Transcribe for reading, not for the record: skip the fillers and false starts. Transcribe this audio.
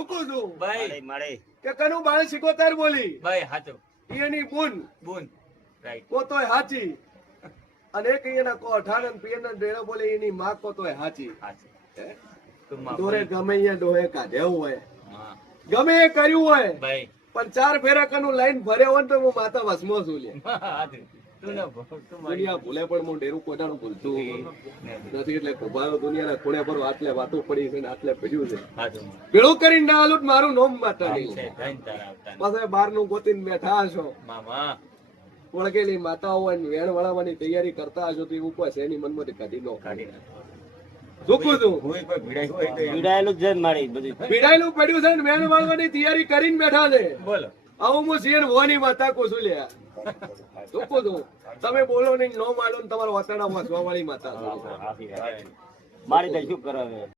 ચૂકું છું ભાઈ મળે કે કનું બાળ સિકોતેર બોલી ભાઈ હાચો એની બુન બુન રાઈટ કોતોય હાચી અને એક એના કો અઠાણન પિયન ડેરો બોલે એની માં કોતોય હાચી હાચો હે? ટૂંકમાં દોરે ગમે અહીંયા ડોહે કાઢ્યું હોય હા ગમે એ કર્યું હોય ભાઈ પણ 4 ફેરા કનું લાઈન ભર્યો હોય ને તો હું માતા વસમો છું લે હાચું તું ન ભૂલ, તું મારી દુનિયા ભૂલે પણ હું ડેરું કોટાનું ભૂલતું નથી એટલે કુભારો દુનિયાના ખૂણે પર આટલે વાતો પડી છે ને આટલે પડ્યું છે હાચું ભેળું કરીને ના આલું તો મારું નોમ માતા છે નહીં ધન તારા આવતા પાછા બહાર નું ગોતીને બેઠા હશો મામા વળગેલી માતાઓ હોય ને વેણ વળાવવાની તૈયારી કરતા હશો તો એવું કોઈ એની મનમાંથી કાઢી નો કાઢી નાખ. ઝૂકું છું કોઈ કોઈ ભીડાઈ હોય તો એમ. પીડાયેલું જ છે ને મારી બધું પીડાયેલું પડ્યું છે ને વેણ વાળવાની તૈયારી કરીને બેઠા છે બોલો આવું હું સિંહ ભવાની માતા કુશું લ્યા ઝૂકું છું તમે બોલો નહીં નો માલો ને તમારા વતના વાંચવા વાળી માતા છું. મારી તો શું કરે હવે